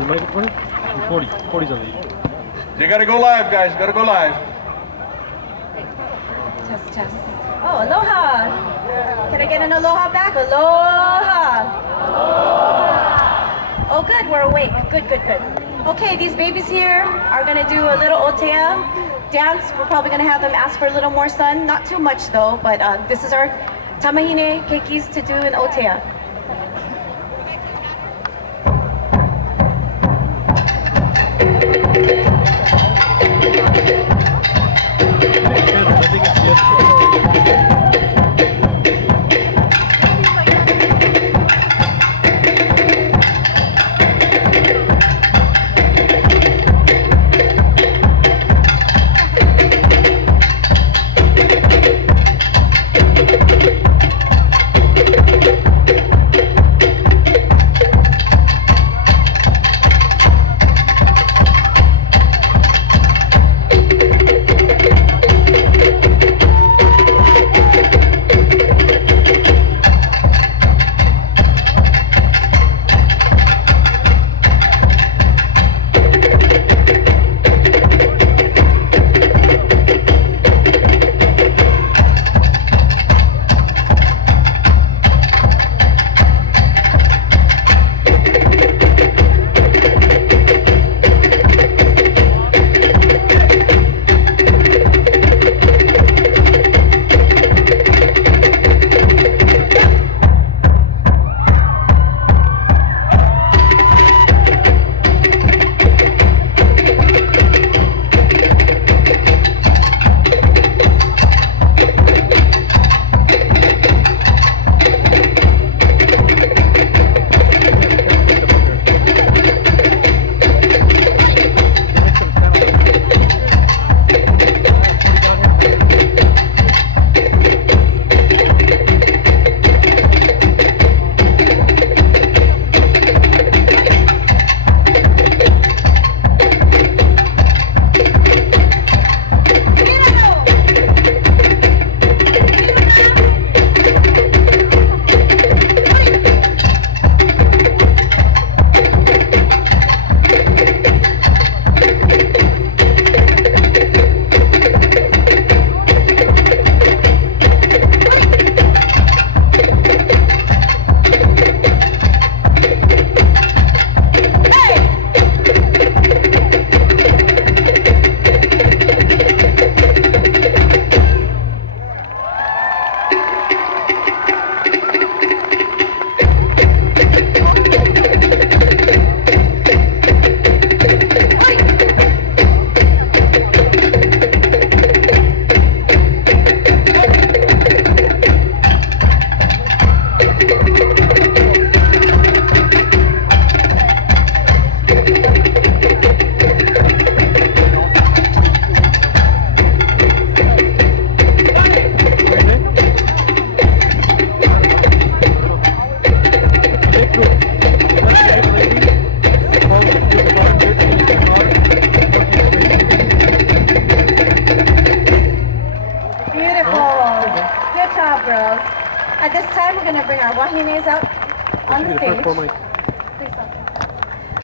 to the microphone. 40. 40's on the. You gotta go live, guys. You gotta go live. Test, test. Oh, aloha. Can I get an aloha back? Aloha. Oh, good. We're awake. Good, good, good. Okay, these babies here are going to do a little otea dance. We're probably going to have them ask for a little more sun. Not too much, though, but this is our tamahine keikis to do an otea. At this time, we're going to bring our wahines out on the stage. Please,